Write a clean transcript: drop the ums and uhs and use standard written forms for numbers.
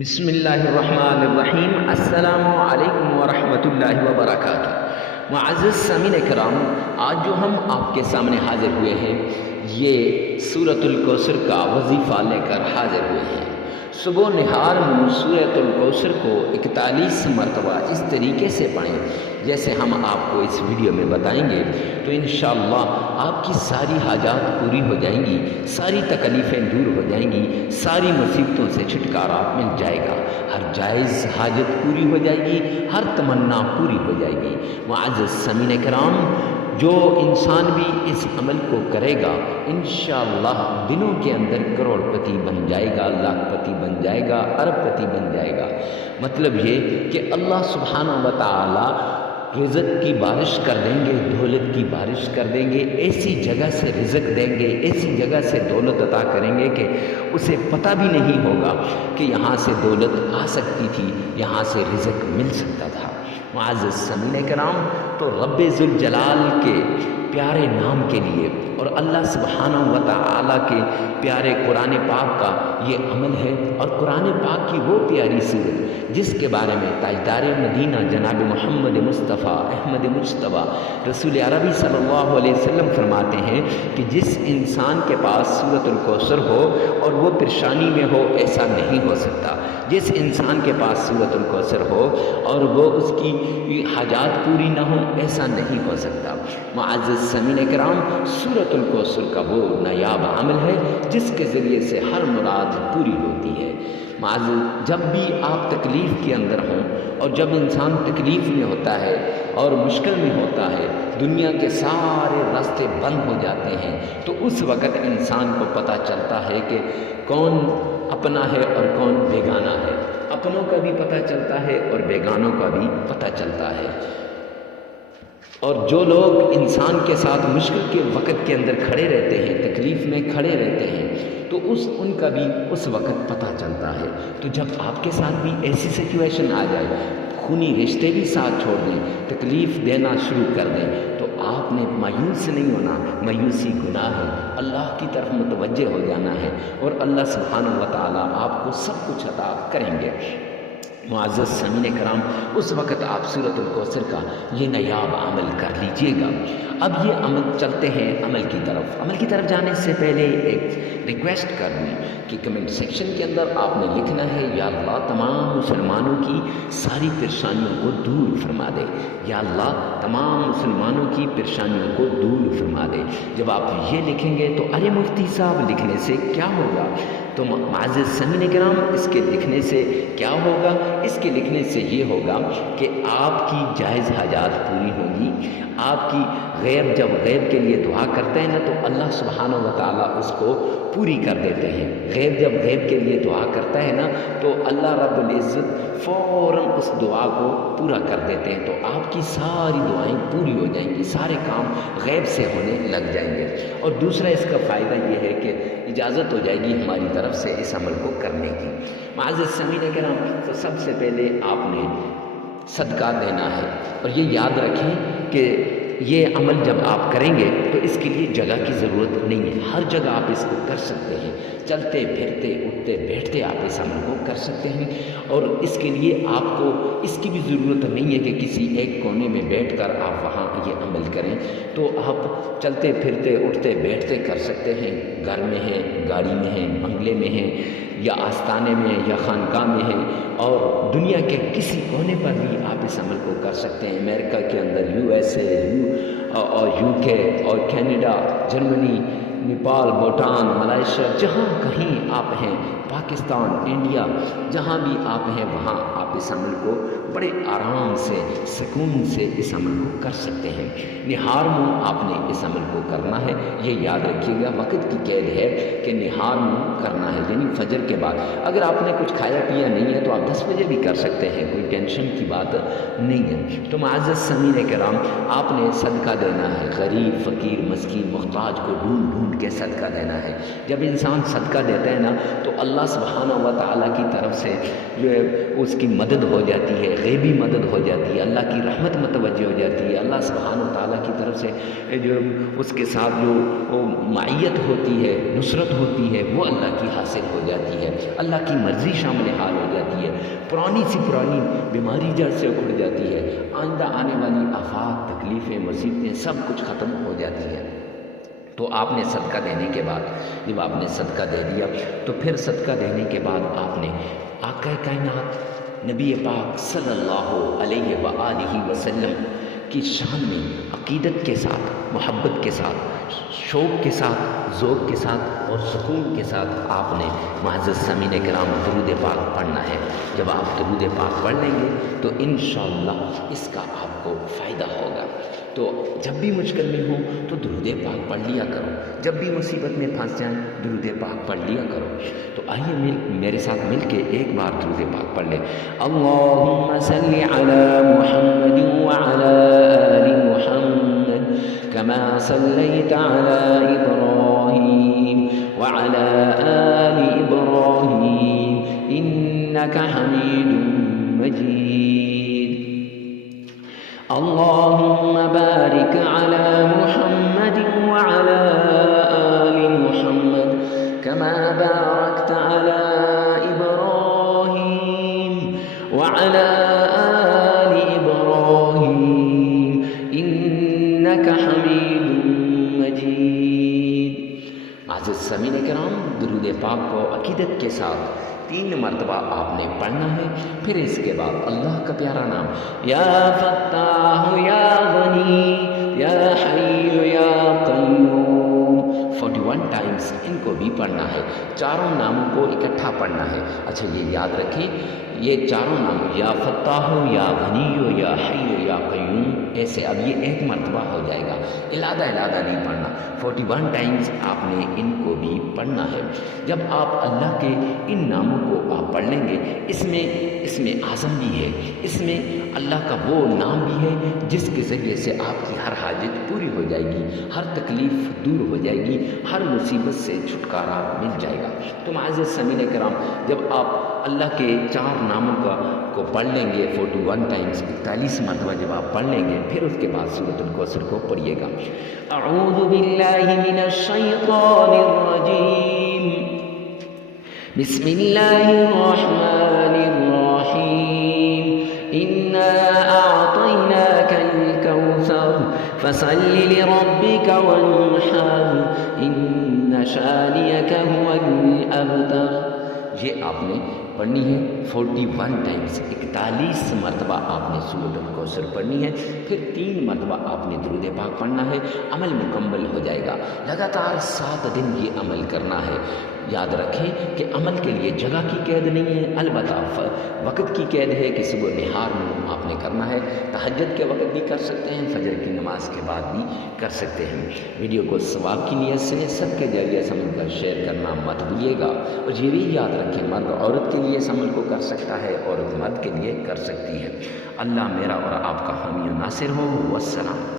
بسم اللہ الرحمن الرحیم۔ السلام علیکم ورحمۃ اللہ وبرکاتہ۔ معزز سامعین کرام، آج جو ہم آپ کے سامنے حاضر ہوئے ہیں یہ سورۃ الکوثر کا وظیفہ لے کر حاضر ہوئے ہیں۔ صبح نہار میں سورۃ الکوثر کو 41 مرتبہ اس طریقے سے پڑھیں جیسے ہم آپ کو اس ویڈیو میں بتائیں گے، تو انشاءاللہ آپ کی ساری حاجات پوری ہو جائیں گی، ساری تکلیفیں دور ہو جائیں گی، ساری مصیبتوں سے چھٹکارا مل جائے گا، ہر جائز حاجت پوری ہو جائے گی، ہر تمنا پوری ہو جائے گی۔ معزز سامعین کرام، جو انسان بھی اس عمل کو کرے گا انشاءاللہ دنوں کے اندر کروڑ پتی بن جائے گا، لاکھ پتی بن جائے گا، ارب پتی بن جائے گا۔ مطلب یہ کہ اللہ سبحانہ و تعالی رزق کی بارش کر دیں گے، دولت کی بارش کر دیں گے، ایسی جگہ سے رزق دیں گے، ایسی جگہ سے دولت عطا کریں گے کہ اسے پتہ بھی نہیں ہوگا کہ یہاں سے دولت آ سکتی تھی، یہاں سے رزق مل سکتا تھا۔ معزز سامعین کرام، تو رب ذوالجلال کے پیارے نام کے لیے اور اللہ سبحانہ و تعالی کے پیارے قرآن پاک کا یہ عمل ہے، اور قرآن پاک کی وہ پیاری سورت جس کے بارے میں تاجدار مدینہ جناب محمد مصطفیٰ احمد مجتبیٰ رسول عربی صلی اللہ علیہ وسلم فرماتے ہیں کہ جس انسان کے پاس سورۃ الکوثر ہو اور وہ پریشانی میں ہو، ایسا نہیں ہو سکتا۔ جس انسان کے پاس سورۃ الکوثر ہو اور وہ اس کی حاجات پوری نہ ہوں، ایسا نہیں ہو سکتا۔ معزز سامعین کرام، سورۃ الکوثر کا وہ نایاب عمل ہے جس کے ذریعے سے ہر مراد پوری ہوتی ہے۔ معزز، جب بھی آپ تکلیف کے اندر ہوں اور جب انسان تکلیف میں ہوتا ہے اور مشکل میں ہوتا ہے، دنیا کے سارے راستے بند ہو جاتے ہیں، تو اس وقت انسان کو پتہ چلتا ہے کہ کون اپنا ہے اور کون بیگانہ ہے۔ اپنوں کا بھی پتہ چلتا ہے اور بیگانوں کا بھی پتہ چلتا ہے، اور جو لوگ انسان کے ساتھ مشکل کے وقت کے اندر کھڑے رہتے ہیں، تکلیف میں کھڑے رہتے ہیں، تو ان کا بھی اس وقت پتہ چلتا ہے۔ تو جب آپ کے ساتھ بھی ایسی سچویشن آ جائے، خونی رشتے بھی ساتھ چھوڑ دیں، تکلیف دینا شروع کر دیں، تو آپ نے مایوس نہیں ہونا۔ مایوسی گناہ ہے، اللہ کی طرف متوجہ ہو جانا ہے، اور اللہ سبحانہ و تعالیٰ آپ کو سب کچھ عطا کریں گے۔ معزز سامعین کرام، اس وقت آپ سورۃ الکوثر کا یہ نایاب عمل کر لیجئے گا۔ اب یہ عمل چلتے ہیں عمل کی طرف۔ عمل کی طرف جانے سے پہلے ایک ریکویسٹ کر دوں کہ کمنٹ سیکشن کے اندر آپ نے لکھنا ہے، یا اللہ تمام مسلمانوں کی ساری پریشانیوں کو دور فرما دے، یا اللہ تمام مسلمانوں کی پریشانیوں کو دور فرما دے۔ جب آپ یہ لکھیں گے تو ارے مفتی صاحب لکھنے سے کیا ہوگا؟ تو معزز سامعین کرام، اس کے لکھنے سے کیا ہوگا؟ اس کے لکھنے سے یہ ہوگا کہ آپ کی جائز حاجات پوری ہوں گی۔ آپ کی جب غیب کے لیے دعا کرتے ہیں نا، تو اللہ سبحانہ و تعالیٰ اس کو پوری کر دیتے ہیں۔ جب غیب کے لیے دعا کرتا ہے نا، تو اللہ رب العزت فوراً اس دعا کو پورا کر دیتے ہیں، تو آپ کی ساری دعائیں پوری ہو جائیں گی، سارے کام غیب سے ہونے لگ جائیں گے۔ اور دوسرا اس کا فائدہ یہ ہے کہ اجازت ہو جائے گی ہماری طرف سے اس عمل کو کرنے کی۔ معزز سامعین کرام، تو سب سے پہلے آپ نے صدقہ دینا ہے، اور یہ یاد رکھیں کہ یہ عمل جب آپ کریں گے تو اس کے لیے جگہ کی ضرورت نہیں ہے، ہر جگہ آپ اس کو کر سکتے ہیں، چلتے پھرتے اٹھتے بیٹھتے آپ اس عمل کو کر سکتے ہیں، اور اس کے لیے آپ کو اس کی بھی ضرورت نہیں ہے کہ کسی ایک کونے میں بیٹھ کر آپ وہاں یہ عمل کریں۔ تو آپ چلتے پھرتے اٹھتے بیٹھتے کر سکتے ہیں، گھر میں ہیں، گاڑی میں ہیں، بنگلے میں ہیں، یا آستانے میں یا خانقاہ میں ہیں، اور دنیا کے کسی کونے پر بھی آپ اس عمل کو کر سکتے ہیں۔ امریکہ کے اندر USA اور UK اور کینیڈا، جرمنی، نیپال، بھوٹان، ملائیشیا، جہاں کہیں آپ ہیں، پاکستان، انڈیا، جہاں بھی آپ ہیں وہاں آپ اس عمل کو بڑے آرام سے، سکون سے اس عمل کو کر سکتے ہیں۔ نہار منہ آپ نے اس عمل کو کرنا ہے، یہ یاد رکھیے گا، وقت کی قید ہے کہ نہار منہ کرنا ہے، یعنی فجر کے بعد۔ اگر آپ نے کچھ کھایا پیا نہیں ہے تو آپ 10 بجے بھی کر سکتے ہیں، کوئی ٹینشن کی بات نہیں ہے۔ تو معزز سامعین کرام، آپ نے صدقہ دینا ہے، غریب، فقیر، مسکین، محتاج کو ڈھونڈ ڈھونڈ کے صدقہ دینا ہے۔ جب انسان صدقہ دیتا ہے نا، تو اللہ سبحانہ و تعالیٰ کی طرف سے جو ہے اس کی مدد ہو جاتی ہے، غیبی مدد ہو جاتی ہے، اللہ کی رحمت متوجہ ہو جاتی ہے، اللہ سبحانہ و تعالیٰ کی طرف سے جو اس کے ساتھ جو معیت ہوتی ہے، نصرت ہوتی ہے، وہ اللہ کی حاصل ہو جاتی ہے، اللہ کی مرضی شامل حال ہو جاتی ہے، پرانی سی پرانی بیماری جڑ سے اکھڑ جاتی ہے، آئندہ آنے والی آفات، تکلیفیں، مصیبتیں سب کچھ ختم ہو جاتی ہے۔ تو آپ نے صدقہ دینے کے بعد، جب آپ نے صدقہ دے دیا تو پھر صدقہ دینے کے بعد آپ نے آقا کائنات نبی پاک صلی اللہ علیہ وآلہ وسلم کی شان میں عقیدت کے ساتھ، محبت کے ساتھ، شوق کے ساتھ، ذوق کے ساتھ اور سکون کے ساتھ آپ نے معزز سامعین کرام درود پاک پڑھنا ہے۔ جب آپ درود پاک پڑھ لیں گے تو انشاءاللہ اس کا آپ کو فائدہ ہوگا۔ تو جب بھی مشکل میں ہو تو درود پاک پڑھ لیا کرو، جب بھی مصیبت میں پھنس جائیں درود پاک پڑھ لیا کرو۔ تو آئیے میرے ساتھ مل کے ایک بار درود پاک پڑھ لیں۔ اللہم صلی علی محمد وعلی آل محمد کما صلیت علی ابراہیم وعلی آل ابراہیم انک حمید مجید۔ اللهم بارك على محمد وعلى آل محمد كما باركت على إبراهيم وعلى آل إبراهيم إنك حميد مجيد۔ معزز سامعین کرام، درود پاک کو عقیدت کے ساتھ 3 مرتبہ آپ نے پڑھنا ہے، پھر اس کے بعد اللہ کا پیارا نام یا فتاح یا غنی یا حی یا قیوم 41 ٹائمز ان کو بھی پڑھنا ہے، چاروں ناموں کو اکٹھا پڑھنا ہے۔ اچھا یہ یاد رکھیں، یہ چاروں نام یا فتاح یا غنی یا حی یا قیوم ایسے اب یہ 1 مرتبہ ہو جائے گا، علیحدہ نہیں پڑھنا، 41 ٹائمز آپ نے ان کو بھی پڑھنا ہے۔ جب آپ اللہ کے ان ناموں کو آپ پڑھ لیں گے، اس میں اعظم بھی ہے، اس میں اللہ کا وہ نام بھی ہے جس کے ذریعے سے آپ کی ہر حاجت پوری ہو جائے گی، ہر تکلیف دور ہو جائے گی، ہر مصیبت سے چھٹکارا مل جائے گا۔ تو معزز سامعین کرام، جب آپ اللہ کے 4 ناموں کو پڑھ لیں گے 41 ٹائمز 41 مرتبہ جب آپ پڑھ لیں گے، پھر اس کے بعد سورۃ الکوثر کو پڑھیے گا۔ اعوذ باللہ من الشیطان الرجیم، بسم اللہ الرحمن الرحیم، انا اعطیناک الکوثر فصل لربک وانحر ان شانئک هو الابتر۔ یہ آپ نے پڑھنی ہے 41 ٹائمز، 41 مرتبہ آپ نے سورۃ الکوثر پڑھنی ہے، پھر 3 مرتبہ آپ نے درود پاک پڑھنا ہے، عمل مکمل ہو جائے گا۔ لگاتار 7 دن یہ عمل کرنا ہے۔ یاد رکھیں کہ عمل کے لیے جگہ کی قید نہیں ہے، البتہ وقت کی قید ہے کہ صبح نہار میں آپ نے کرنا ہے، تہجد کے وقت بھی کر سکتے ہیں، فجر کی نماز کے بعد بھی کر سکتے ہیں۔ ویڈیو کو ثواب کی نیت سے سب کے ذریعے اس عمل کا شیئر کرنا مت بھولیے گا، اور یہ بھی یاد رکھیں مرد عورت کے لیے اس عمل کو کر سکتا ہے، عورت مرد کے لیے کر سکتی ہے۔ اللہ میرا اور آپ کا حامی و ناصر ہو۔ والسلام۔